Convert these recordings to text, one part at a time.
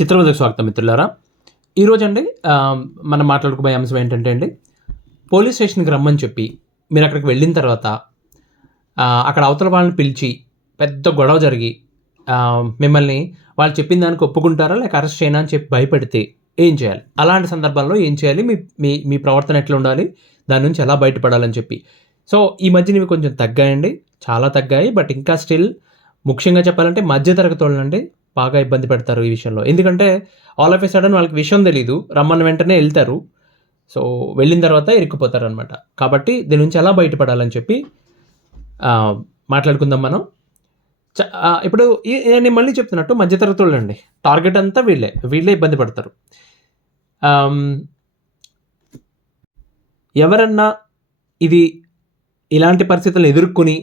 చిత్రవదకు స్వాగతం మిత్రులారా. ఈరోజు అండి మనం మాట్లాడుకోబోయే అంశం ఏంటంటే అండి, పోలీస్ స్టేషన్కి రమ్మని చెప్పి మీరు అక్కడికి వెళ్ళిన తర్వాత అక్కడ అవతల వాళ్ళని పిలిచి పెద్ద గొడవ జరిగి మిమ్మల్ని వాళ్ళు చెప్పిన దానికి ఒప్పుకుంటారా లేక అరెస్ట్ చేయనా అని చెప్పి భయపెడితే ఏం చేయాలి? అలాంటి సందర్భంలో ఏం చేయాలి? మీ మీ మీ ప్రవర్తన ఎట్లా ఉండాలి? దాని నుంచి ఎలా బయటపడాలని చెప్పి. సో ఈ మధ్యన ఇవి కొంచెం తగ్గాయండి, చాలా తగ్గాయి. బట్ ఇంకా స్టిల్ ముఖ్యంగా చెప్పాలంటే మధ్యతరగతి వాళ్ళండి బాగా ఇబ్బంది పెడతారు ఈ విషయంలో. ఎందుకంటే ఆల్ ఆఫ్ ఎ సడన్ వాళ్ళకి విషయం తెలీదు, రమ్మన్న వెంటనే వెళ్తారు. సో వెళ్ళిన తర్వాత ఇరుక్కుపోతారనమాట. కాబట్టి దీని నుంచి ఎలా బయటపడాలని చెప్పి మాట్లాడుకుందాం మనం. ఇప్పుడు నేను మళ్ళీ చెప్తున్నట్టు మధ్యతరగతి వాళ్ళండి టార్గెట్ అంతా వీళ్ళే ఇబ్బంది పడతారు. ఎవరన్నా ఇలాంటి పరిస్థితులను ఎదుర్కొని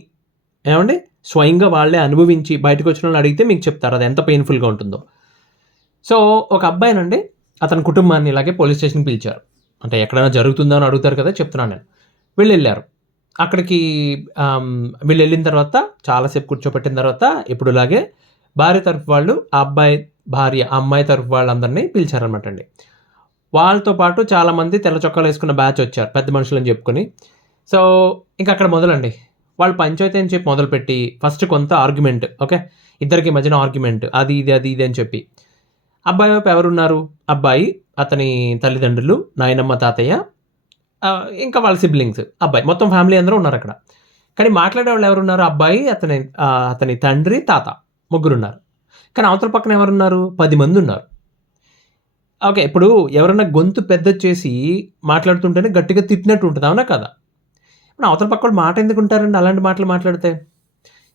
ఏమండి స్వయంగా వాళ్ళే అనుభవించి బయటకు వచ్చిన వాళ్ళని అడిగితే మీకు చెప్తారు అది ఎంత పెయిన్ఫుల్గా ఉంటుందో. సో ఒక అబ్బాయినండి అతని కుటుంబాన్ని ఇలాగే పోలీస్ స్టేషన్కి పిలిచారు. అంటే ఎక్కడైనా జరుగుతుందో అని అడుగుతారు కదా, చెప్తున్నాను నేను. వీళ్ళు వెళ్ళారు అక్కడికి. వీళ్ళు వెళ్ళిన తర్వాత చాలాసేపు కూర్చోపెట్టిన తర్వాత ఇప్పుడు ఇలాగే భార్య తరఫు వాళ్ళు ఆ అబ్బాయి భార్య అమ్మాయి తరఫు వాళ్ళందరినీ పిలిచారనమాట అండి. వాళ్ళతో పాటు చాలామంది తెల్ల చొక్కాలు వేసుకున్న బ్యాచ్ వచ్చారు, పెద్ద మనుషులు అని చెప్పుకొని. సో ఇంకా అక్కడ మొదలండి వాళ్ళు పంచాయతీ అని చెప్పి మొదలుపెట్టి ఫస్ట్ కొంత ఆర్గ్యుమెంట్, ఓకే, ఇద్దరికి మధ్యన ఆర్గ్యుమెంట్, అది ఇది అని చెప్పి. అబ్బాయి వైపు ఎవరున్నారు? అబ్బాయి, అతని తల్లిదండ్రులు, నాయనమ్మ, తాతయ్య, ఇంకా వాళ్ళ సిబ్లింగ్స్, అబ్బాయి, మొత్తం ఫ్యామిలీ అందరూ ఉన్నారు అక్కడ. కానీ మాట్లాడే వాళ్ళు ఎవరున్నారు? అబ్బాయి, అతని తండ్రి, తాత, ముగ్గురున్నారు. కానీ అవతల పక్కన ఎవరున్నారు? 10 మంది ఉన్నారు. ఓకే, ఇప్పుడు ఎవరన్నా గొంతు పెద్ద చేసి మాట్లాడుతుంటేనే గట్టిగా తిట్టినట్టు ఉంటుంది, అవునా కదా? ఇప్పుడు అవతల పక్క మాట ఎందుకు ఉంటారండి అలాంటి మాటలు మాట్లాడితే?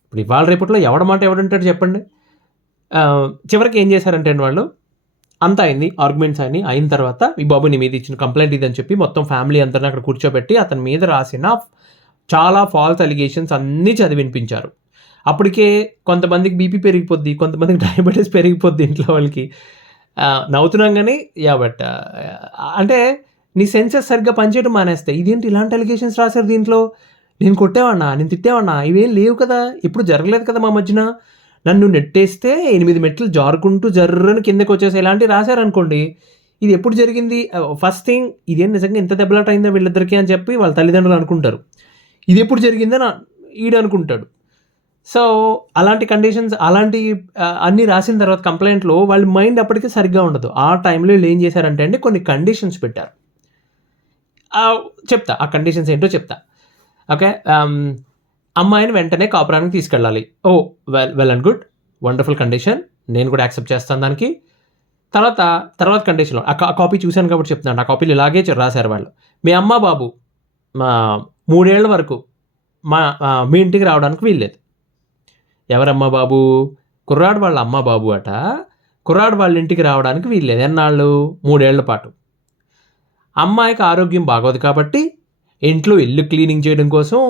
ఇప్పుడు ఇవాళ రేపట్లో ఎవడ మాట ఎవడంటాడు చెప్పండి. చివరికి ఏం చేశారంటే వాళ్ళు అంతా అయింది, ఆర్గ్యుమెంట్స్ అయిన తర్వాత ఈ బాబు నీ మీద ఇచ్చిన కంప్లైంట్ ఇదని చెప్పి మొత్తం ఫ్యామిలీ అందరిని అక్కడ కూర్చోబెట్టి అతని మీద రాసిన చాలా ఫాల్స్ అలిగేషన్స్ అన్నీ చదివినిపించారు. అప్పటికే కొంతమందికి బీపీ పెరిగిపోద్ది, కొంతమందికి డయాబెటీస్ పెరిగిపోద్ది ఇంట్లో వాళ్ళకి. నవ్వుతున్నాం కానీ బట్ అంటే నీ సెన్సెస్ సరిగ్గా పనిచేయడం మానేస్తాయి. ఇదేంటి ఇలాంటి అలిగేషన్స్ రాశారు దీంట్లో, నేను కొట్టేవాడినా, నేను తిట్టేవాడినా, ఇవేం లేవు కదా, ఇప్పుడు జరగలేదు కదా మా మధ్యన, నన్ను నెట్టేస్తే 8 మెట్లు జారుకుంటూ జర్రని కిందకి వచ్చేసి ఇలాంటివి రాశారనుకోండి, ఇది ఎప్పుడు జరిగింది? ఫస్ట్ థింగ్ ఇదేం నిజంగా ఇంత దెబ్బలాట అయిందా వీళ్ళిద్దరికీ అని చెప్పి వాళ్ళ తల్లిదండ్రులు అనుకుంటారు. ఇది ఎప్పుడు జరిగిందని ఈడు అనుకుంటాడు. సో అలాంటి కండిషన్స్ అన్నీ రాసిన తర్వాత కంప్లైంట్లో వాళ్ళ మైండ్ అప్పటికే సరిగ్గా ఉండదు. ఆ టైంలో వీళ్ళు ఏం చేశారంటే అండి కొన్ని కండిషన్స్ పెట్టారు. చెప్తా ఆ కండిషన్స్ ఏంటో చెప్తా. ఓకే, అమ్మాయిని వెంటనే కాపురానికి తీసుకెళ్ళాలి. Well and good, wonderful condition, నేను కూడా యాక్సెప్ట్ చేస్తాను దానికి. తర్వాత కండిషన్లో ఆ కాపీ చూశాను కాబట్టి చెప్తున్నాను. ఆ కాపీలు ఇలాగే రాశారు వాళ్ళు. మీ అమ్మ బాబు 3 ఏళ్ల వరకు మీ ఇంటికి రావడానికి వీల్లేదు. ఎవరమ్మా బాబు? కుర్రాడు వాళ్ళ అమ్మ బాబు అట. కుర్రాడు వాళ్ళ ఇంటికి రావడానికి వీల్లేదు. ఎన్నాళ్ళు? 3 ఏళ్ల పాటు. అమ్మాయికి ఆరోగ్యం బాగోదు కాబట్టి ఇంట్లో ఇల్లు క్లీనింగ్ చేయడం కోసం,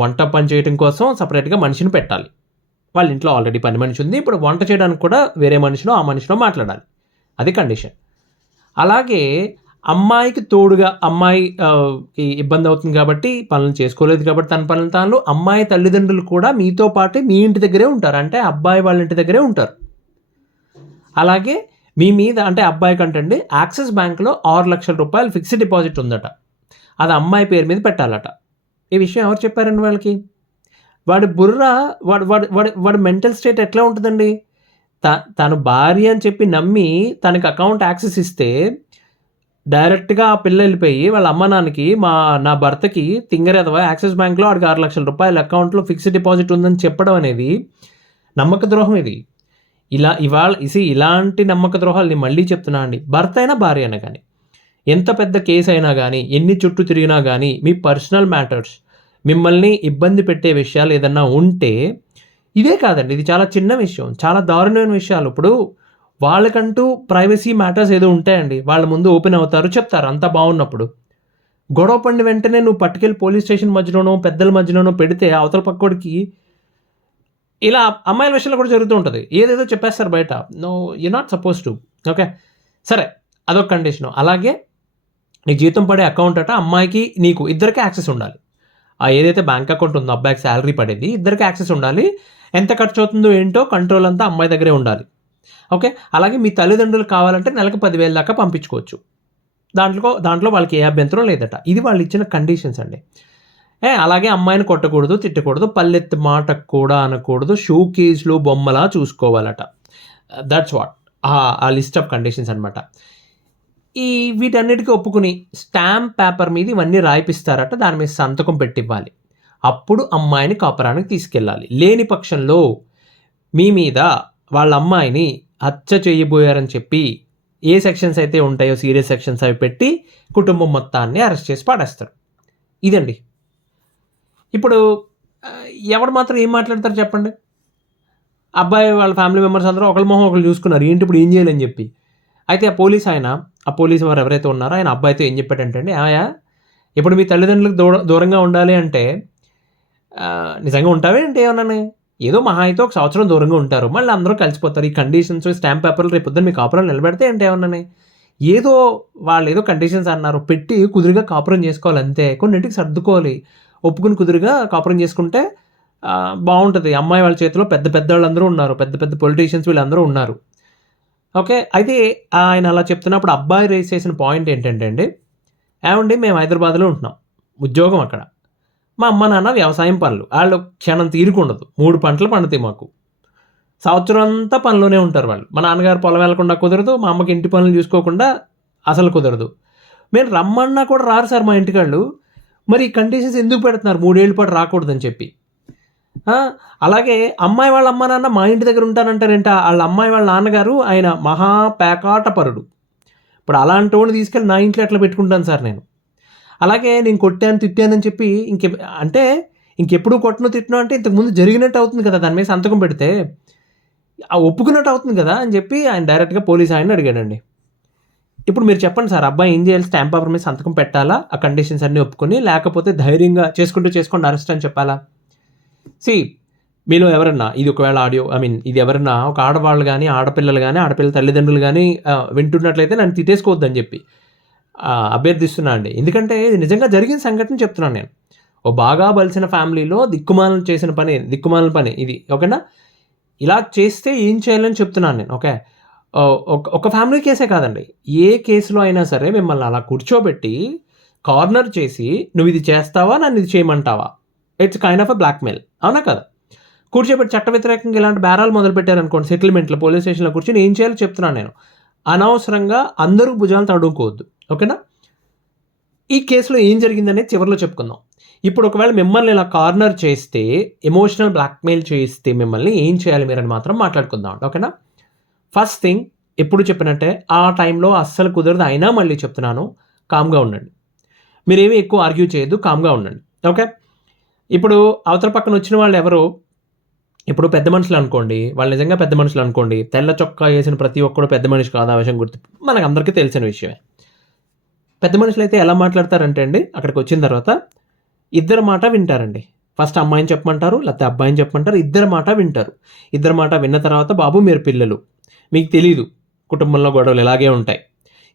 వంట పని చేయడం కోసం సపరేట్గా మనిషిని పెట్టాలి. వాళ్ళ ఇంట్లో ఆల్రెడీ పని మనిషి ఉంది, ఇప్పుడు వంట చేయడానికి కూడా వేరే మనిషినో ఆ మనిషినో మాట్లాడాలి. అది కండిషన్. అలాగే అమ్మాయికి తోడుగా అమ్మాయికి ఇబ్బంది అవుతుంది కాబట్టి పనులు చేసుకోలేదు కాబట్టి తన పనులు తాను, అమ్మాయి తల్లిదండ్రులు కూడా మీతో పాటే మీ ఇంటి దగ్గరే ఉంటారు, అంటే అబ్బాయి వాళ్ళ ఇంటి దగ్గరే ఉంటారు. అలాగే మీ మీద అంటే అబ్బాయి కంటండి యాక్సిస్ బ్యాంక్లో 6 లక్షల రూపాయలు ఫిక్స్డ్ డిపాజిట్ ఉందట, అది అమ్మాయి పేరు మీద పెట్టాలట. ఈ విషయం ఎవరు చెప్పారండి వాళ్ళకి? వాడి బుర్ర వాడి మెంటల్ స్టేట్ ఎట్లా ఉంటుందండి? తను భార్య అని చెప్పి నమ్మి తనకి అకౌంట్ యాక్సెస్ ఇస్తే డైరెక్ట్గా ఆ పిల్ల వెళ్ళిపోయి వాళ్ళ అమ్మ నాన్నకి నా భర్తకి తింగరేదవా యాక్సిస్ బ్యాంక్లో వాడికి 6 లక్షల రూపాయల అకౌంట్లో ఫిక్స్డ్ డిపాజిట్ ఉందని చెప్పడం అనేది నమ్మక ద్రోహం. ఇది ఇలాంటి నమ్మక ద్రోహాలు నేను మళ్ళీ చెప్తున్నా అండి, భర్త అయినా భార్య అయినా కానీ, ఎంత పెద్ద కేసు అయినా కానీ, ఎన్ని చుట్టూ తిరిగినా కానీ, మీ పర్సనల్ మ్యాటర్స్, మిమ్మల్ని ఇబ్బంది పెట్టే విషయాలు ఏదన్నా ఉంటే, ఇదే కాదండి, ఇది చాలా చిన్న విషయం, చాలా దారుణమైన విషయాలు. ఇప్పుడు వాళ్ళకంటూ ప్రైవసీ మ్యాటర్స్ ఏదో ఉంటాయండి, వాళ్ళ ముందు ఓపెన్ అవుతారు, చెప్తారు, అంతా బాగున్నప్పుడు. గొడవ పడిన వెంటనే నువ్వు పట్టుకెళ్ళి పోలీస్ స్టేషన్ మధ్యలోనో పెద్దల మధ్యలోనో పెడితే అవతల పక్కోడికి ఇలా అమ్మాయిల విషయంలో కూడా జరుగుతూ ఉంటుంది, ఏదేదో చెప్పేస్తారు బయట. No, you not suppose to. Okay, సరే, అదొక కండిషను. అలాగే నీ జీతం పడే అకౌంట్ అట అమ్మాయికి నీకు ఇద్దరికీ యాక్సెస్ ఉండాలి. ఏదైతే బ్యాంక్ అకౌంట్ ఉందో అబ్బాయికి శాలరీ పడేది, ఇద్దరికి యాక్సెస్ ఉండాలి. ఎంత ఖర్చు అవుతుందో ఏంటో కంట్రోల్ అంతా అమ్మాయి దగ్గరే ఉండాలి. ఓకే. అలాగే మీ తల్లిదండ్రులు కావాలంటే నెలకు 10,000 దాకా పంపించుకోవచ్చు. దాంట్లో వాళ్ళకి ఏ అభ్యంతరం లేదట. ఇది వాళ్ళు ఇచ్చిన కండిషన్స్ అండి. అలాగే అమ్మాయిని కొట్టకూడదు, తిట్టకూడదు, పల్లెత్తు మాట కూడా అనకూడదు, షో కేస్‌లో బొమ్మలా చూసుకోవాలట. దట్స్ వాట్ ఆ లిస్ట్ ఆఫ్ కండిషన్స్ అనమాట. వీటన్నిటికి ఒప్పుకుని స్టాంప్ పేపర్ మీద ఇవన్నీ రాయిపిస్తారట. దాని మీద సంతకం పెట్టివ్వాలి. అప్పుడు అమ్మాయిని కాపురానికి తీసుకెళ్ళాలి. లేని పక్షంలో మీ మీద వాళ్ళ అమ్మాయిని హత్య చేయబోయారని చెప్పి ఏ సెక్షన్స్ అయితే ఉంటాయో సీరియస్ సెక్షన్స్ అవి పెట్టి కుటుంబం మొత్తాన్ని అరెస్ట్ చేసి పడేస్తారు. ఇదండి. ఇప్పుడు ఎవడు మాత్రం ఏం మాట్లాడతారు చెప్పండి? అబ్బాయి వాళ్ళ ఫ్యామిలీ మెంబర్స్ అందరూ ఒకళ్ళ మొహం ఒకళ్ళు చూసుకున్నారు. ఏంటి ఇప్పుడు ఏం చేయాలని చెప్పి. అయితే ఆ పోలీస్ వారు ఎవరైతే ఉన్నారో ఆయన అబ్బాయితో ఏం చెప్పాడంటే అండి, ఇప్పుడు మీ తల్లిదండ్రులకు దూరంగా ఉండాలి అంటే నిజంగా ఉంటావే అంటే ఏమన్నాను, ఏదో మహా అయితే ఒక సంవత్సరం దూరంగా ఉంటారు, మళ్ళీ అందరూ కలిసిపోతారు. ఈ కండిషన్స్ స్టాంప్ పేపర్లు రేపు పొద్దున్న మీ కాపురం నిలబెడితే అంటే ఏమన్నాను, ఏదో వాళ్ళు ఏదో కండిషన్స్ అన్నారు పెట్టి కుదురుగా కాపురం చేసుకోవాలి అంతే. కొన్నింటికి సర్దుకోవాలి, ఒప్పుకుని కుదురుగా కాపురం చేసుకుంటే బాగుంటుంది. అమ్మాయి వాళ్ళ చేతిలో పెద్ద పెద్ద వాళ్ళందరూ ఉన్నారు, పెద్ద పెద్ద పొలిటీషియన్స్ వీళ్ళందరూ ఉన్నారు. ఓకే. అయితే ఆయన అలా చెప్తున్నప్పుడు అబ్బాయి రేస్ చేసిన పాయింట్ ఏంటంటే అండి, ఏమండి మేము హైదరాబాద్లో ఉంటున్నాం, ఉద్యోగం అక్కడ, మా అమ్మ నాన్న వ్యవసాయం పనులు, వాళ్ళు క్షణం తీరుకుండదు, 3 పంటలు పండుతాయి మాకు, సంవత్సరం అంతా పనిలోనే ఉంటారు వాళ్ళు. మా నాన్నగారు పొలం వెళ్ళకుండా కుదరదు, మా అమ్మకి ఇంటి పనులు చూసుకోకుండా అసలు కుదరదు. మేము రమ్మన్నా కూడా రారు సార్ మా ఇంటికాళ్ళు. మరి ఈ కండిషన్స్ ఎందుకు పెడుతున్నారు 3 ఏళ్ళ పాటు రాకూడదని చెప్పి. అలాగే అమ్మాయి వాళ్ళ అమ్మ నాన్న మా ఇంటి దగ్గర ఉంటానంటారేంట. వాళ్ళ అమ్మాయి వాళ్ళ నాన్నగారు ఆయన మహా పేకాటపరుడు. ఇప్పుడు అలాంటి వాడిని తీసుకెళ్ళి నా ఇంట్లో ఎట్లా పెట్టుకుంటాను సార్ నేను. అలాగే నేను కొట్టాను తిట్టానని చెప్పి ఇంకెప్పుడు కొట్టను తిట్టను అంటే ఇంతకుముందు జరిగినట్టు అవుతుంది కదా, దాని మీద సంతకం పెడితే ఒప్పుకున్నట్టు అవుతుంది కదా అని చెప్పి ఆయన డైరెక్ట్గా పోలీస్ ఆయన్ని అడిగాడండి. ఇప్పుడు మీరు చెప్పండి సార్, అబ్బాయి ఏం చేయాలి? స్టాంప్ పేపర్ మీద సంతకం పెట్టాలా ఆ కండిషన్స్ అన్నీ ఒప్పుకొని, లేకపోతే ధైర్యంగా చేసుకోండి అరెస్ట్ అని చెప్పాలా? మీలో ఎవరన్నా ఇది ఒకవేళ ఇది ఎవరన్నా ఒక ఆడవాళ్ళు కానీ ఆడపిల్లలు కానీ ఆడపిల్లల తల్లిదండ్రులు కానీ వింటున్నట్లయితే నన్ను తిట్టేసుకోవద్దని చెప్పి అభ్యర్థిస్తున్నా అండి. ఎందుకంటే ఇది నిజంగా జరిగిన సంఘటన చెప్తున్నాను నేను. ఓ బాగా బలిసిన ఫ్యామిలీలో దిక్కుమాలిన పని ఇది. ఓకేనా? ఇలా చేస్తే ఏం చేయాలని చెప్తున్నాను నేను. ఓకే. ఒక ఫ్యామిలీ కేసే కాదండి, ఏ కేసులో అయినా సరే మిమ్మల్ని అలా కూర్చోబెట్టి కార్నర్ చేసి నువ్వు ఇది చేస్తావా, నన్ను ఇది చేయమంటావా, it's kind of a blackmail, అవునా కదా? కూర్చోబెట్టి చట్ట వ్యతిరేకంగా ఇలాంటి బేరాలు మొదలుపెట్టారనుకోండి, సెటిల్మెంట్లో పోలీస్ స్టేషన్లో కూర్చొని ఏం చేయాలో చెప్తున్నాను నేను. అనవసరంగా అందరూ భుజాలు తడుకోవద్దు. ఓకేనా? ఈ కేసులో ఏం జరిగిందనేది చివరిలో చెప్పుకుందాం. ఇప్పుడు ఒకవేళ మిమ్మల్ని ఇలా కార్నర్ చేస్తే, ఎమోషనల్ బ్లాక్మెయిల్ చేస్తే మిమ్మల్ని ఏం చేయాలి మీరని మాత్రం మాట్లాడుకుందాం. ఓకేనా? ఫస్ట్ థింగ్ ఎప్పుడు చెప్పినట్టే ఆ టైంలో అస్సలు కుదరదు, అయినా మళ్ళీ చెప్తున్నాను, కామ్గా ఉండండి. మీరేమీ ఎక్కువ ఆర్గ్యూ చేయొద్దు, కామ్గా ఉండండి. ఓకే. ఇప్పుడు అవతల పక్కన వచ్చిన వాళ్ళు ఎవరు, ఇప్పుడు పెద్ద మనుషులు అనుకోండి, వాళ్ళు నిజంగా పెద్ద మనుషులు అనుకోండి, తెల్ల చొక్కా వేసిన ప్రతి ఒక్కడు పెద్ద మనిషి కాదు, ఆ విషయం మనకు అందరికీ తెలిసిన విషయమే. పెద్ద మనుషులు అయితే ఎలా మాట్లాడతారంటే అండి, అక్కడికి వచ్చిన తర్వాత ఇద్దరు మాట వింటారండి. ఫస్ట్ అమ్మాయిని చెప్పమంటారు, లేకపోతే అబ్బాయిని చెప్పమంటారు, ఇద్దరు మాట వింటారు. ఇద్దరు మాట విన్న తర్వాత, బాబు మీరు పిల్లలు, మీకు తెలీదు, కుటుంబంలో గొడవలు ఇలాగే ఉంటాయి,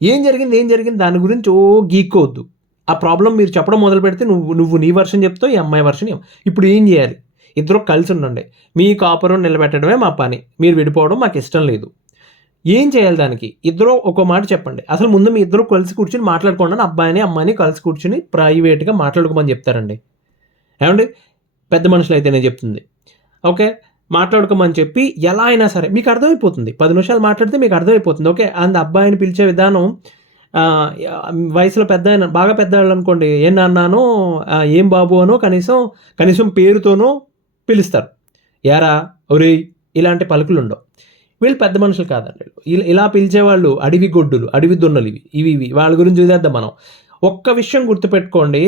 ఏం జరిగింది దాని గురించి గీక్కోవద్దు. ఆ ప్రాబ్లం మీరు చెప్పడం మొదలు పెడితే నువ్వు నీ వర్షన్ చెప్తావు, ఈ అమ్మాయి వర్షన్. ఇప్పుడు ఏం చేయాలి? ఇద్దరు కలిసి ఉండండి, మీ కాపురం నిలబెట్టడమే మా పని, మీరు విడిపోవడం మాకు ఇష్టం లేదు. ఏం చేయాలి దానికి? ఇద్దరు ఒక మాట చెప్పండి. అసలు ముందు మీ ఇద్దరు కలిసి కూర్చొని మాట్లాడుకోండి అని అబ్బాయిని అమ్మాయిని కలిసి కూర్చొని ప్రైవేట్గా మాట్లాడుకోమని చెప్తారండి. ఏమండి? పెద్ద మనుషులు అయితే నేను చెప్తుంది. ఓకే, మాట్లాడుకోమని చెప్పి ఎలా అయినా సరే మీకు అర్థమైపోతుంది, 10 నిమిషాలు మాట్లాడితే మీకు అర్థమైపోతుంది. ఓకే. అండ్ అబ్బాయిని పిలిచే విధానం, వయసులో బాగా పెద్దవాళ్ళు అనుకోండి, ఏం నాన్ననో ఏం బాబు అనో కనీసం పేరుతోనో పిలుస్తారు. యారా, ఒరేయ్, ఇలాంటి పలుకులు ఉండవు. వీళ్ళు పెద్ద మనుషులు కాదండి. ఇలా పిలిచేవాళ్ళు అడవి గొడ్డులు, అడవి దున్నలు, ఇవి వాళ్ళ గురించి చూసేద్దాం మనం. ఒక్క విషయం గుర్తుపెట్టుకోండి,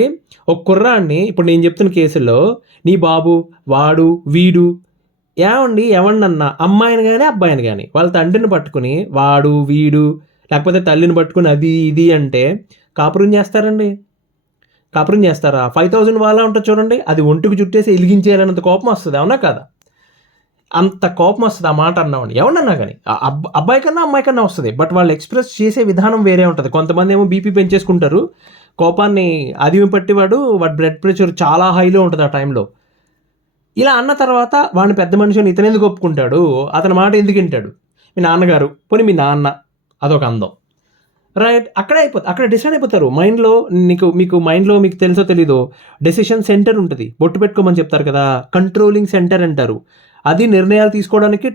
ఒక కుర్రాన్ని ఇప్పుడు నేను చెప్తున్న కేసుల్లో నీ బాబు, వాడు, వీడు, ఎవరినన్నా అమ్మాయిని కానీ అబ్బాయిని కానీ వాళ్ళ తండ్రిని పట్టుకుని వాడు, వీడు, లేకపోతే తల్లిని పట్టుకుని అది ఇది అంటే కాపురం చేస్తారండి? కాపురం చేస్తారా? 5,000 వాళ్ళ ఉంటుంది చూడండి, అది ఒంటికి చుట్టేసి ఎలిగించేయాలన్నంత కోపం వస్తుంది, అవునా కదా? అంత కోపం వస్తుంది ఆ మాట అన్నామని, ఎవరన్నా కానీ. అబ్బాయి కన్నా అమ్మాయి కన్నా వస్తుంది, బట్ వాళ్ళు ఎక్స్ప్రెస్ చేసే విధానం వేరే ఉంటుంది. కొంతమంది ఏమో బీపీ పెంచేసుకుంటారు, కోపాన్ని అదిమి పట్టి వాడి బ్లడ్ ప్రెషర్ చాలా హైలో ఉంటుంది ఆ టైంలో. ఇలా అన్న తర్వాత వాడిని పెద్ద మనిషిని ఇతను ఎందుకు ఒప్పుకుంటాడు, అతని మాట ఎందుకు వింటాడు? మీ నాన్నగారు, పోనీ మీ నాన్న, అదొక అందం, రైట్? అక్కడ డిసైడ్ అయిపోతారు మైండ్లో. మీకు మైండ్లో మీకు తెలుసో తెలీదో డెసిషన్ సెంటర్ ఉంటుంది, బొట్టు పెట్టుకోమని చెప్తారు కదా, కంట్రోలింగ్ సెంటర్ అంటారు. అది నిర్ణయాలు తీసుకోవడానికి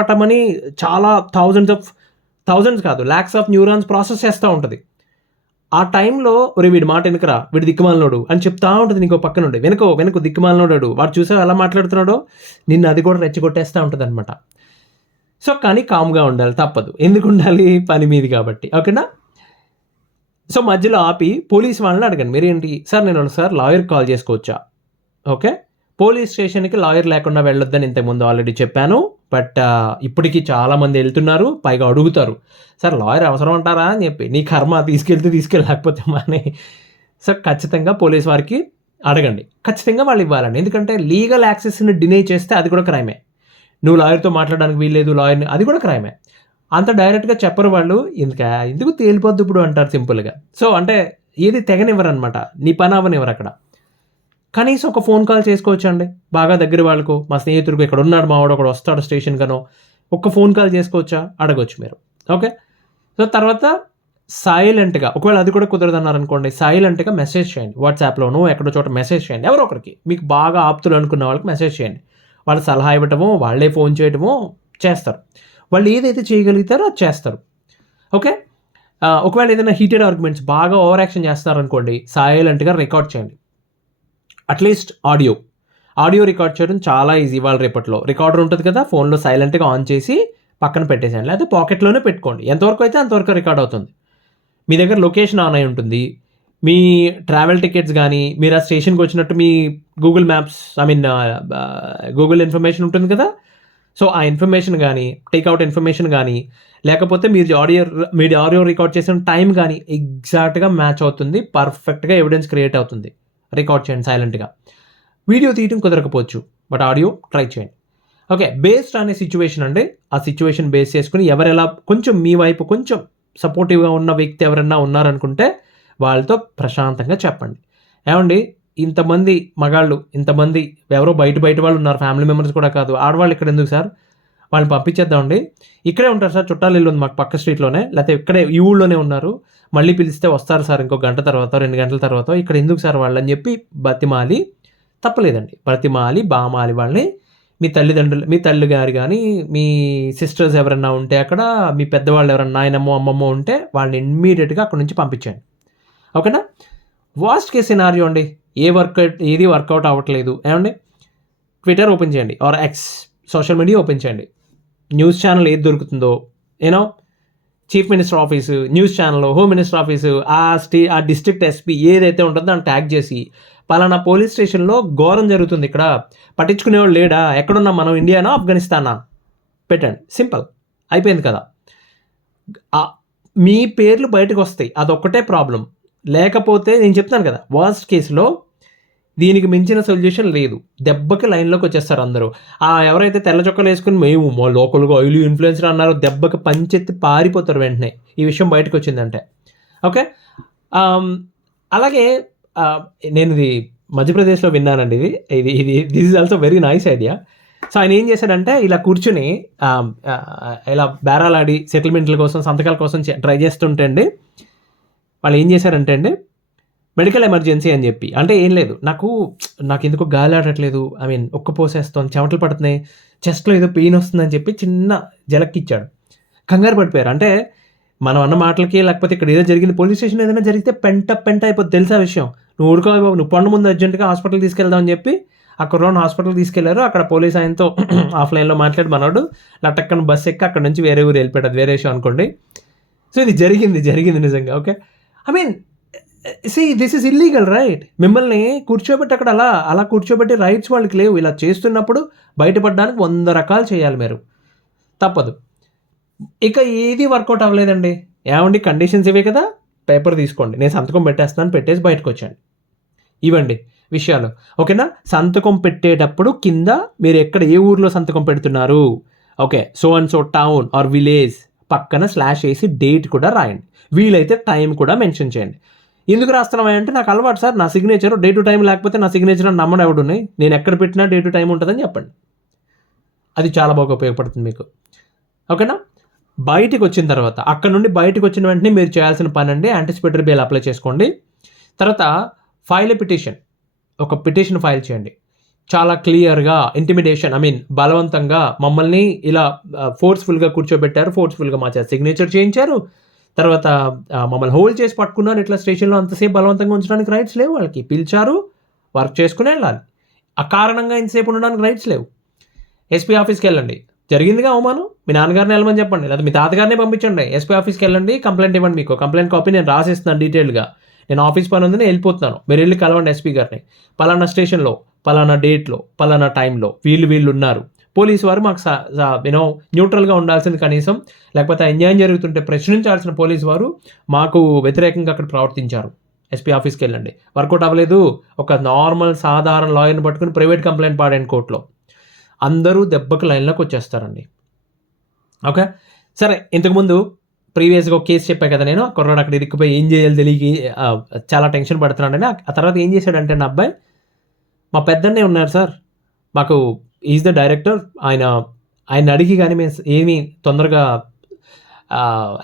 ఫటమని చాలా థౌజండ్స్ కాదు ల్యాక్స్ ఆఫ్ న్యూరాన్స్ ప్రాసెస్ చేస్తూ ఉంటుంది. ఆ టైంలో ఒరే వీడి మాట వెనకరా, వీడి దిక్కుమాలనోడు అని చెప్తా ఉంటుంది నీకు పక్కన ఉండి, వెనుక దిక్కుమాలనోడాడు, వాడు చూసా ఎలా మాట్లాడుతున్నాడో నిన్ను అది కూడా రెచ్చగొట్టేస్తూ ఉంటుంది అనమాట. సో కానీ కామ్గా ఉండాలి, తప్పదు. ఎందుకు ఉండాలి? పని మీది కాబట్టి, ఓకేనా? సో మధ్యలో ఆపి పోలీస్ వాళ్ళని అడగండి. మీరేంటి సార్, నేను ఒకసారి లాయర్కి కాల్ చేసుకోవచ్చా? ఓకే, పోలీస్ స్టేషన్కి లాయర్ లేకుండా వెళ్ళొద్దని ఇంతకుముందు ఆల్రెడీ చెప్పాను. బట్ ఇప్పటికీ చాలామంది వెళ్తున్నారు, పైగా అడుగుతారు సార్ లాయర్ అవసరం అంటారా అని చెప్పి. నీ కర్మ, తీసుకెళ్ళకపోతే మానే. సో ఖచ్చితంగా పోలీస్ వారికి అడగండి, ఖచ్చితంగా వాళ్ళు ఇవ్వాలండి. ఎందుకంటే లీగల్ యాక్సెస్ని డినై చేస్తే అది కూడా క్రైమే. నువ్వు లాయర్తో మాట్లాడడానికి వీల్లేదు, లాయర్ని, అది కూడా క్రైమే. అంత డైరెక్ట్గా చెప్పరు వాళ్ళు. ఎందుకు తేలిపోద్దు ఇప్పుడు అంటారు సింపుల్గా. సో అంటే ఏది తెగనివ్వరు అనమాట, నీ పని అవ్వనివ్వరు అక్కడ. కనీసం ఒక ఫోన్ కాల్ చేసుకోవచ్చండి బాగా దగ్గర వాళ్ళకు, మా స్నేహితుడికి ఇక్కడ ఉన్నాడు, మా వాడు ఒకడు వస్తాడు స్టేషన్కనో, ఒక్క ఫోన్ కాల్ చేసుకోవచ్చా అడగొచ్చు మీరు. ఓకే, సో తర్వాత సైలెంట్గా, ఒకవేళ అది కూడా కుదరదన్నారనుకోండి, సైలెంట్గా మెసేజ్ చేయండి, వాట్సాప్లోనో ఎక్కడో చోట మెసేజ్ చేయండి. ఎవరో ఒకరికి, మీకు బాగా ఆప్తులు అనుకున్న వాళ్ళకి మెసేజ్ చేయండి. వాళ్ళు సలహా ఇవ్వటమో, వాళ్ళే ఫోన్ చేయటమో చేస్తారు. వాళ్ళు ఏదైతే చేయగలుగుతారో అది చేస్తారు. ఓకే, ఒకవేళ ఏదైనా హీటెడ్ ఆర్గ్యుమెంట్స్ బాగా ఓవర్ యాక్షన్ చేస్తున్నారనుకోండి, సైలెంట్గా రికార్డ్ చేయండి. అట్లీస్ట్ ఆడియో రికార్డ్ చేయడం చాలా ఈజీ. వాళ్ళ రేపట్లో రికార్డర్ ఉంటుంది కదా, ఫోన్లో సైలెంట్గా ఆన్ చేసి పక్కన పెట్టేసేయండి, లేకపోతే పాకెట్లోనే పెట్టుకోండి. ఎంతవరకు అయితే అంతవరకు రికార్డ్ అవుతుంది. మీ దగ్గర లొకేషన్ ఆన్ అయి ఉంటుంది, మీ ట్రావెల్ టికెట్స్ కానీ, మీరు ఆ స్టేషన్కి వచ్చినట్టు మీ గూగుల్ మ్యాప్స్, గూగుల్ ఇన్ఫర్మేషన్ ఉంటుంది కదా, సో ఆ ఇన్ఫర్మేషన్ కానీ, టేక్అవుట్ ఇన్ఫర్మేషన్ కానీ, లేకపోతే మీరు ఆడియో రికార్డ్ చేసిన టైం కానీ ఎగ్జాక్ట్గా మ్యాచ్ అవుతుంది, పర్ఫెక్ట్గా ఎవిడెన్స్ క్రియేట్ అవుతుంది. రికార్డ్ చేయండి సైలెంట్గా. వీడియో తీయడం కుదరకపోవచ్చు, బట్ ఆడియో ట్రై చేయండి. ఓకే, బేస్డ్ అనే సిచ్యువేషన్ అండి. ఆ సిచ్యువేషన్ బేస్ చేసుకుని ఎవరెలా కొంచెం మీ వైపు కొంచెం సపోర్టివ్గా ఉన్న వ్యక్తి ఎవరన్నా ఉన్నారనుకుంటే వాళ్ళతో ప్రశాంతంగా చెప్పండి. ఏమండి, ఇంతమంది మగాళ్ళు, ఇంతమంది ఎవరో బయట వాళ్ళు ఉన్నారు, ఫ్యామిలీ మెంబర్స్ కూడా కాదు, ఆడవాళ్ళు ఇక్కడ ఎందుకు సార్, వాళ్ళని పంపించేద్దామండి. ఇక్కడే ఉంటారు సార్, చుట్టాలు ఇల్లు ఉంది మాకు పక్క స్ట్రీట్లోనే, లేకపోతే ఇక్కడే ఈ ఊళ్ళోనే ఉన్నారు, మళ్ళీ పిలిస్తే వస్తారు సార్ ఇంకో గంట తర్వాత, 2 గంటల తర్వాత, ఇక్కడ ఎందుకు సార్ వాళ్ళు అని చెప్పి బతిమాలి, తప్పలేదండి, బతిమాలి బామాలి వాళ్ళని. మీ తల్లిదండ్రులు, మీ తల్లి గారు కానీ, మీ సిస్టర్స్ ఎవరన్నా ఉంటే అక్కడ, మీ పెద్దవాళ్ళు ఎవరన్నా నాయనమ్మో అమ్మమ్మో ఉంటే వాళ్ళని ఇమ్మీడియట్గా అక్కడ నుంచి పంపించండి. ఓకేనా? వర్స్ట్ కేస్ సినారియో అండి, ఏది వర్కౌట్ అవ్వట్లేదు ఏమండి, ట్విట్టర్ ఓపెన్ చేయండి, or X social media open చేయండి. న్యూస్ ఛానల్ ఏది దొరుకుతుందో, chief minister office, news channel, home minister office, ఆ డిస్ట్రిక్ట్ ఎస్పీ ఏదైతే ఉంటుందో దాన్ని ట్యాగ్ చేసి, పలానా పోలీస్ స్టేషన్లో ఘోరం జరుగుతుంది, ఇక్కడ పట్టించుకునేవాళ్ళు లేడా, ఎక్కడున్నా మనం, ఇండియానా ఆఫ్ఘనిస్తానా, పెట్టండి. సింపుల్, అయిపోయింది కదా. మీ పేర్లు బయటకు వస్తాయి, అదొక్కటే ప్రాబ్లం. లేకపోతే నేను చెప్తాను కదా, వర్స్ట్ కేసులో దీనికి మించిన సొల్యూషన్ లేదు, దెబ్బకి లైన్లోకి వచ్చేస్తారు అందరూ. ఎవరైతే తెల్ల చొక్కలు వేసుకుని మేము మా లోకల్గా ఆయిల్ ఇన్ఫ్లుయెన్సర్ అన్నారో దెబ్బకి పంచెత్తి పారిపోతారు వెంటనే ఈ విషయం బయటకు వచ్చిందంటే. ఓకే, అలాగే నేను ఇది మధ్యప్రదేశ్లో విన్నానండి, ఇది this is also very nice idea. So ఆయన ఏం చేశాడంటే, ఇలా కూర్చుని ఇలా బేరాలాడి సెటిల్మెంట్ల కోసం, సంతకాల కోసం ట్రై చేస్తుంటే అండి, వాళ్ళు ఏం చేశారంటే అండి, మెడికల్ ఎమర్జెన్సీ అని చెప్పి, అంటే ఏం లేదు, నాకు ఎందుకో గాలి ఆడట్లేదు, ఒక్క పోసేస్తాను, చెమటలు పడుతున్నాయి, చెస్ట్లో ఏదో పెయిన్ వస్తుందని చెప్పి చిన్న జలక్కిచ్చాడు. కంగారు పడిపోయారు. అంటే మనం అన్న మాటలకి, లేకపోతే ఇక్కడ ఏదో జరిగింది, పోలీస్ స్టేషన్ ఏదైనా జరిగితే పెంట అయిపోతుంది, తెలుసా విషయం, నువ్వు ఊరుకోవాలి బాబు, నువ్వు పండు ముందు అర్జెంట్గా హాస్పిటల్ తీసుకెళ్దామని చెప్పి ఆ కుర్రోని హాస్పిటల్ తీసుకెళ్లారు. అక్కడ పోలీస్ ఆయనతో ఆఫ్లైన్లో మాట్లాడి మనోడు లటక్కన బస్ ఎక్కి అక్కడ నుంచి వేరే ఊరు వెళ్ళిపోయాడు, అది వేరే విషయం అనుకోండి. సో ఇది జరిగింది నిజంగా. Okay, this is illegal, right? మిమ్మల్ని కూర్చోబెట్టి అక్కడ అలా కూర్చోబెట్టి రైట్స్ వాళ్ళకి లేవు. ఇలా చేస్తున్నప్పుడు బయటపడడానికి 100 రకాలు చేయాలి మీరు, తప్పదు. ఇక ఏది వర్కౌట్ అవ్వలేదండి, ఏమండి కండిషన్స్ ఇవే కదా, పేపర్ తీసుకోండి, నేను సంతకం పెట్టేస్తున్నాను, పెట్టేసి బయటకు వచ్చాను, ఇవ్వండి విషయాలు. ఓకేనా? సంతకం పెట్టేటప్పుడు కింద మీరు ఎక్కడ ఏ ఊర్లో సంతకం పెడుతున్నారు, okay, so and so town or village పక్కన స్లాష్ వేసి డేట్ కూడా రాయండి, వీలైతే టైం కూడా మెన్షన్ చేయండి. ఎందుకు రాస్తున్నామా అంటే, నాకు అలవాటు సార్, నా సిగ్నేచర్ డే టు టైం, లేకపోతే నా సిగ్నేచర్ అని నమ్మడం ఎవడున్నాయి, నేను ఎక్కడ పెట్టినా డే టు టైం ఉంటుందని చెప్పండి. అది చాలా బాగా ఉపయోగపడుతుంది మీకు. ఓకేనా? బయటికి వచ్చిన తర్వాత అక్కడ నుండి బయటకు వచ్చిన వెంటనే మీరు చేయాల్సిన పని అండి యాంటిసిపేటరీ బెయిల్ అప్లై చేసుకోండి. తర్వాత ఫైల్ ఎ పిటిషన్, ఒక పిటిషన్ ఫైల్ చేయండి. చాలా క్లియర్గా ఇంటిమిడేషన్ బలవంతంగా మమ్మల్ని ఇలా ఫోర్స్ఫుల్గా కూర్చోబెట్టారు, ఫోర్స్ఫుల్గా మా చేత సిగ్నేచర్ చేయించారు, తర్వాత మమ్మల్ని హోల్డ్ చేసి పట్టుకున్నారు, ఇట్లా స్టేషన్లో అంతసేపు బలవంతంగా ఉంచడానికి రైట్స్ లేవు వాళ్ళకి. పిలిచారు, వర్క్ చేసుకుని వెళ్ళాలి. ఆ కారణంగా ఇంతసేపు ఉండడానికి రైట్స్ లేవు. ఎస్పీ ఆఫీస్కి వెళ్ళండి, జరిగిందిగా అవమానం, మీ నాన్నగారిని వెళ్ళమని చెప్పండి, లేదా మీ తాతగారినే పంపించండి. ఎస్పీ ఆఫీస్కి వెళ్ళండి, కంప్లైంట్ ఇవ్వండి. మీకు కంప్లైంట్ కాపీ నేను రాసిస్తున్నాను డీటెయిల్గా. నేను ఆఫీస్ పని ఉంది, నేను వెళ్ళిపోతున్నాను, మీరు వెళ్ళి కలవండి ఎస్పీ గారిని. పలానా స్టేషన్లో పలానా డేట్లో పలానా టైంలో వీళ్ళు ఉన్నారు. పోలీసు వారు మాకు న్యూట్రల్గా ఉండాల్సింది కనీసం, లేకపోతే అన్యాయం జరుగుతుంటే ప్రశ్నించాల్సిన పోలీసు వారు మాకు వ్యతిరేకంగా అక్కడ ప్రవర్తించారు. ఎస్పీ ఆఫీస్కి వెళ్ళండి. వర్కౌట్ అవ్వలేదు, ఒక నార్మల్ సాధారణ లాయర్ని పట్టుకుని ప్రైవేట్ కంప్లైంట్ పాడండి కోర్టులో. అందరూ దెబ్బకి లైన్లోకి వచ్చేస్తారండి. ఓకే, సరే. ఇంతకుముందు ప్రీవియస్గా ఒక కేసు చెప్పా కదా నేను, కుర్రాడు అక్కడ ఇరుక్కుపోయి ఏం చేయాలి తెలియక చాలా టెన్షన్ పడుతున్నాడని. ఆ తర్వాత ఏం చేశాడంటే నా అబ్బాయి, మా పెద్దన్నే ఉన్నారు సార్, మాకు ఈజ్ ద డైరెక్టర్, ఆయన అడిగి కానీ మేము ఏమీ తొందరగా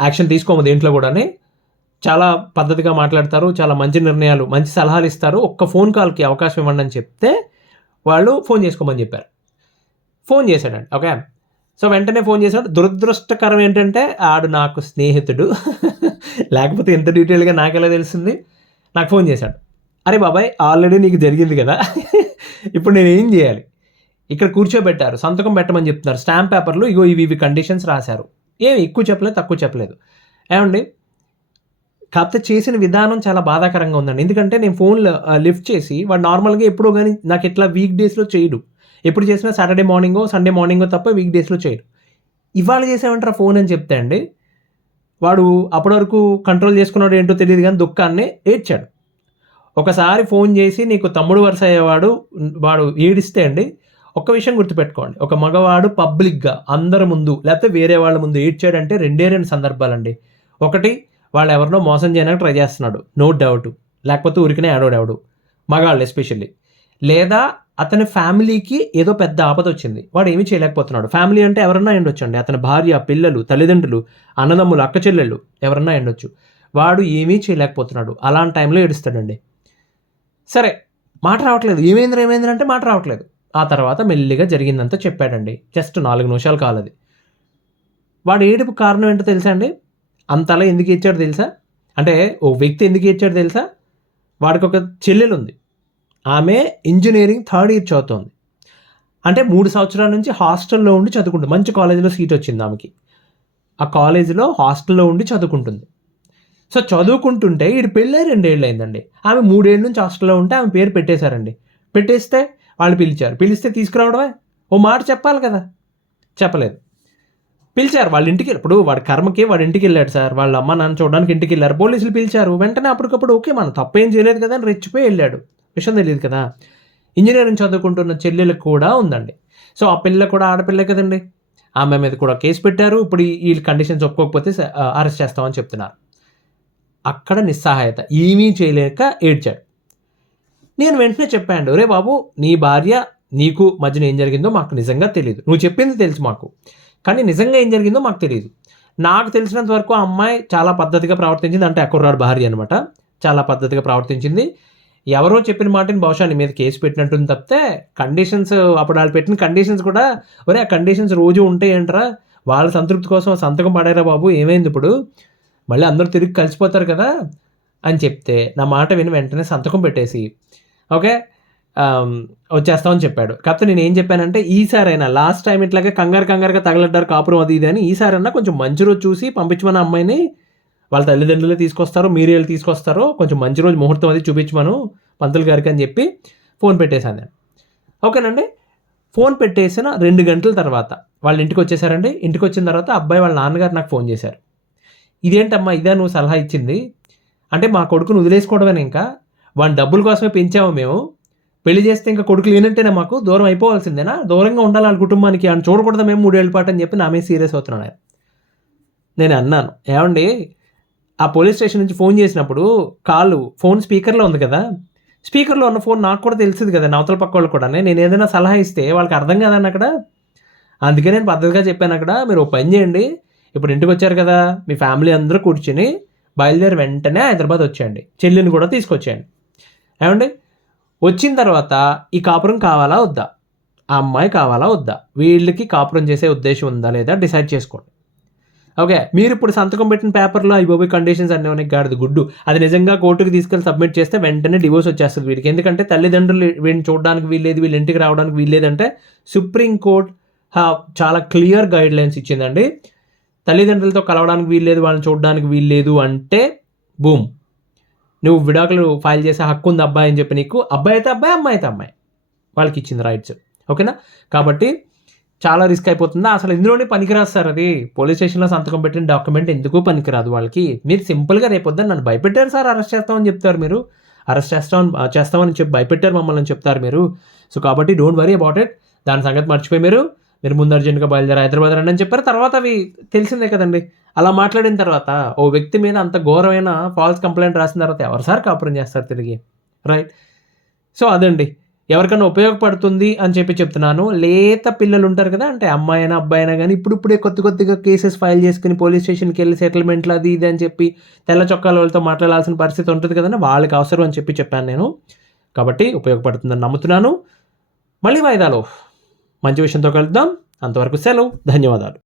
యాక్షన్ తీసుకోము దేంట్లో కూడా. చాలా పద్ధతిగా మాట్లాడతారు, చాలా మంచి నిర్ణయాలు, మంచి సలహాలు ఇస్తారు, ఒక్క ఫోన్ కాల్కి అవకాశం ఇవ్వండి అని చెప్తే వాళ్ళు ఫోన్ చేసుకోమని చెప్పారు. ఫోన్ చేశాడండి. ఓకే, సో వెంటనే ఫోన్ చేశాడు. దురదృష్టకరం ఏంటంటే ఆడు నాకు స్నేహితుడు, లేకపోతే ఎంత డీటెయిల్గా నాకెలా తెలిసింది. నాకు ఫోన్ చేశాడు, అరే బాబాయ్ ఆల్రెడీ నీకు జరిగింది కదా, ఇప్పుడు నేను ఏం చేయాలి? ఇక్కడ కూర్చోబెట్టారు, సంతకం పెట్టమని చెప్తున్నారు, స్టాంప్ పేపర్లు ఇగో ఇవి కండిషన్స్ రాశారు. ఏమి ఎక్కువ చెప్పలేదు, తక్కువ చెప్పలేదు. ఏమండి, కాకపోతే చేసిన విధానం చాలా బాధాకరంగా ఉందండి. ఎందుకంటే నేను ఫోన్ లిఫ్ట్ చేసి, వాడు నార్మల్గా ఎప్పుడో కానీ నాకు ఇట్లా వీక్ డేస్లో చేయడు, ఎప్పుడు చేసినా సాటర్డే మార్నింగో సండే మార్నింగో తప్ప వీక్ డేస్లో చేయడు. ఇవాళ చేసామంటారా ఫోన్ అని చెప్తే అండి, వాడు అప్పటి వరకు కంట్రోల్ చేసుకున్నాడు ఏంటో తెలియదు కానీ దుఃఖాన్ని ఏడ్చాడు. ఒకసారి ఫోన్ చేసి నీకు తమ్ముడు వరుస అయ్యేవాడు వాడు ఏడిస్తే అండి, ఒక్క విషయం గుర్తుపెట్టుకోండి, ఒక మగవాడు పబ్లిక్గా అందరి ముందు లేకపోతే వేరే వాళ్ళ ముందు ఏడ్చాడంటే రెండు సందర్భాలండి. ఒకటి, వాళ్ళు ఎవరినో మోసం చేయడానికి ట్రై చేస్తున్నాడు, నో డౌట్, లేకపోతే ఊరికనే ఆడోడాడు మగాళ్ళు ఎస్పెషల్లీ, లేదా అతని ఫ్యామిలీకి ఏదో పెద్ద ఆపద వచ్చింది, వాడు ఏమీ చేయలేకపోతున్నాడు. ఫ్యామిలీ అంటే ఎవరన్నా ఎండొచ్చండి, అతని భార్య, పిల్లలు, తల్లిదండ్రులు, అన్నదమ్ములు, అక్క చెల్లెళ్ళు ఎవరన్నా ఎండొచ్చు. వాడు ఏమీ చేయలేకపోతున్నాడు, అలాంటి టైంలో ఏడుస్తాడండి. సరే, మాట రావట్లేదు, ఏమైందంటే మాట రావట్లేదు. ఆ తర్వాత మెల్లిగా జరిగిందంతా చెప్పాడండి. జస్ట్ 4 నిమిషాలు కాలది. వాడు ఏడుపు కారణం ఏంటో తెలుసా అండి? అంతలా ఎందుకు ఏడ్చాడు తెలుసా? అంటే ఓ వ్యక్తి ఎందుకు ఏడ్చాడు తెలుసా? వాడికి ఒక చెల్లెలు ఉంది, ఆమె ఇంజనీరింగ్ 3rd ఇయర్ చదువుతోంది. అంటే 3 సంవత్సరాల నుంచి హాస్టల్లో ఉండి చదువుకుంటుంది. మంచి కాలేజీలో సీట్ వచ్చింది ఆమెకి, ఆ కాలేజీలో హాస్టల్లో ఉండి చదువుకుంటుంది. సో చదువుకుంటుంటే ఈడు పెళ్ళి 2 ఏళ్ళు అయిందండి. ఆమె 3 ఏళ్ళ నుంచి హాస్టల్లో ఉంటే ఆమె పేరు పెట్టేశారండి. పెట్టేస్తే వాళ్ళు పిలిచారు, పిలిస్తే తీసుకురావడమే, ఓ మాట చెప్పాలి కదా, చెప్పలేదు. పిలిచారు వాళ్ళ ఇంటికి. ఇప్పుడు వాడి కర్మకి వాడి ఇంటికి వెళ్ళాడు సార్, వాళ్ళ అమ్మ నాన్న చూడడానికి ఇంటికి వెళ్ళారు, పోలీసులు పిలిచారు. వెంటనే అప్పటికప్పుడు ఓకే మనం తప్పేం చేయలేదు కదా అని రెచ్చిపోయి వెళ్ళాడు, విషయం తెలియదు కదా. ఇంజనీరింగ్ చదువుకుంటున్న చెల్లెలకు కూడా ఉందండి. సో ఆ పిల్ల కూడా ఆడపిల్ల కదండి, ఆమె మీద కూడా కేసు పెట్టారు. ఇప్పుడు ఈ కండిషన్స్ ఒప్పుకోకపోతే అరెస్ట్ చేస్తామని చెప్తున్నారు. అక్కడ నిస్సహాయత, ఏమీ చేయలేక ఏడ్చాడు. నేను వెంటనే చెప్పాను, రే బాబు, నీ భార్య నీకు మధ్యన ఏం జరిగిందో మాకు నిజంగా తెలియదు, నువ్వు చెప్పింది తెలుసు మాకు, కానీ నిజంగా ఏం జరిగిందో మాకు తెలియదు. నాకు తెలిసినంత వరకు ఆ అమ్మాయి చాలా పద్ధతిగా ప్రవర్తించింది, అంటే ఆ కుర్రాడు భార్య అనమాట, చాలా పద్ధతిగా ప్రవర్తించింది. ఎవరో చెప్పిన మాటని బహుశా నీ మీద కేసు పెట్టినట్టుంది తప్పితే కండిషన్స్, అప్పుడు వాళ్ళు పెట్టిన కండిషన్స్ కూడా, ఒరే ఆ కండిషన్స్ రోజు ఉంటాయంటరా, వాళ్ళ సంతృప్తి కోసం సంతకం పడారా బాబు, ఏమైంది ఇప్పుడు, మళ్ళీ అందరూ తిరిగి కలిసిపోతారు కదా అని చెప్తే నా మాట విని వెంటనే సంతకం పెట్టేసి ఓకే వచ్చేస్తామని చెప్పాడు. కాకపోతే నేను ఏం చెప్పానంటే, ఈసారైనా లాస్ట్ టైం ఇట్లాగే కంగారుగా తగలడ్డారు కాపురం అది ఇది అని, ఈసారైనా కొంచెం మంచి రోజు చూసి పంపించమని అమ్మాయిని, వాళ్ళ తల్లిదండ్రులు తీసుకొస్తారో మీరు వీళ్ళు తీసుకొస్తారో, కొంచెం మంచి రోజు ముహూర్తం అది చూపించమను పంతులు గారికి అని చెప్పి ఫోన్ పెట్టేశాను నేను. ఓకేనండి, ఫోన్ పెట్టేసిన 2 గంటల తర్వాత వాళ్ళ ఇంటికి వచ్చేసారండి. ఇంటికి వచ్చిన తర్వాత అబ్బాయి వాళ్ళ నాన్నగారు నాకు ఫోన్ చేశారు. ఇదేంటమ్మా ఇదే నువ్వు సలహా ఇచ్చింది అంటే, మా కొడుకును వదిలేసుకోవడమేనా, ఇంకా వాడిని డబ్బుల కోసమే పెంచాము మేము, పెళ్లి చేస్తే ఇంకా కొడుకు లేనంటేనే మాకు దూరం అయిపోవాల్సిందేనా, దూరంగా ఉండాలి వాళ్ళ కుటుంబానికి, అని చూడకూడదు మేము 3 ఏళ్ళ పాటు అని చెప్పి నా మీద సీరియస్ అవుతున్నాను ఆయన. నేను అన్నాను, ఏమండి ఆ పోలీస్ స్టేషన్ నుంచి ఫోన్ చేసినప్పుడు ఫోన్ స్పీకర్లో ఉంది కదా, స్పీకర్లో ఉన్న ఫోన్ నాకు కూడా తెలిసింది కదా, నవతల పక్క వాళ్ళు కూడా, నేను ఏదైనా సలహా ఇస్తే వాళ్ళకి అర్థం కాదని అక్కడ అందుకే నేను పద్ధతిగా చెప్పాను అక్కడ, మీరు ఓ పని చేయండి, ఇప్పుడు ఇంటికి వచ్చారు కదా, మీ ఫ్యామిలీ అందరూ కూర్చొని బయలుదేరి వెంటనే హైదరాబాద్ వచ్చేయండి, చెల్లిని కూడా తీసుకొచ్చేయండి. ఏమండి, వచ్చిన తర్వాత ఈ కాపురం కావాలా వద్దా, ఆ అమ్మాయి కావాలా వద్దా, వీళ్ళకి కాపురం చేసే ఉద్దేశం ఉందా లేదా డిసైడ్ చేసుకోండి. ఓకే, మీరు ఇప్పుడు సంతకం పెట్టిన పేపర్లో అయిపోయి కండిషన్స్ అన్నీ ఉన్నాయి, గాడిద గుడ్డు. అది నిజంగా కోర్టుకి తీసుకెళ్ళి సబ్మిట్ చేస్తే వెంటనే డివోర్స్ వచ్చేస్తుంది వీడికి. ఎందుకంటే తల్లిదండ్రులు వీడిని చూడడానికి వీల్లేదు, వీళ్ళ ఇంటికి రావడానికి వీల్లేదంటే సుప్రీంకోర్టు చాలా క్లియర్ గైడ్ లైన్స్ ఇచ్చిందండి. తల్లిదండ్రులతో కలవడానికి వీల్లేదు, వాళ్ళని చూడడానికి వీల్లేదు అంటే బూమ్, నువ్వు విడాకులు ఫైల్ చేసే హక్కు ఉంది అబ్బాయి అని చెప్పి నీకు, అబ్బాయి అయితే అబ్బాయి, అమ్మాయి అయితే అమ్మాయి, వాళ్ళకి ఇచ్చింది రైట్స్. ఓకేనా, కాబట్టి చాలా రిస్క్ అయిపోతుందా, అసలు ఇందులోనే పనికిరాదు సార్. అది పోలీస్ స్టేషన్లో సంతకం పెట్టిన డాక్యుమెంట్ ఎందుకు పనికిరాదు వాళ్ళకి. మీరు సింపుల్గా రేపొద్దని నన్ను భయపెట్టారు సార్, అరెస్ట్ చేస్తామని చెప్తారు మీరు, అరెస్ట్ చేస్తామని చెప్పి భయపెట్టారు మమ్మల్ని చెప్తారు మీరు. సో కాబట్టి డోంట్ వరీ అబౌట్ ఇట్, దాని సంగతి మర్చిపోయి మీరు ముందు అర్జెంట్గా బయలుదేరి హైదరాబాద్ రండి అని చెప్పారు. తర్వాత అవి తెలిసిందే కదండి. అలా మాట్లాడిన తర్వాత ఓ వ్యక్తి మీద అంత ఘోరమైన ఫాల్స్ కంప్లైంట్ రాసిన తర్వాత ఎవరు సార్ కాపురం చేస్తారు తిరిగి, రైట్? సో అదండి, ఎవరికైనా ఉపయోగపడుతుంది అని చెప్పి చెప్తున్నాను. లేత పిల్లలు ఉంటారు కదా, అంటే అమ్మాయి అయినా అబ్బాయి అయినా కానీ ఇప్పుడిప్పుడే కొద్దిగా కేసెస్ ఫైల్ చేసుకుని పోలీస్ స్టేషన్కి వెళ్ళి సెటిల్మెంట్లు అది ఇది అని చెప్పి తెల్ల చొక్కాల వాళ్ళతో మాట్లాడాల్సిన పరిస్థితి ఉంటుంది కదండి, వాళ్ళకి అవసరం అని చెప్పి చెప్పాను నేను. కాబట్టి ఉపయోగపడుతుందని నమ్ముతున్నాను. మళ్ళీ వాయిదాలో మంచి విషయంతో కలుద్దాం. అంతవరకు సెలవు, ధన్యవాదాలు.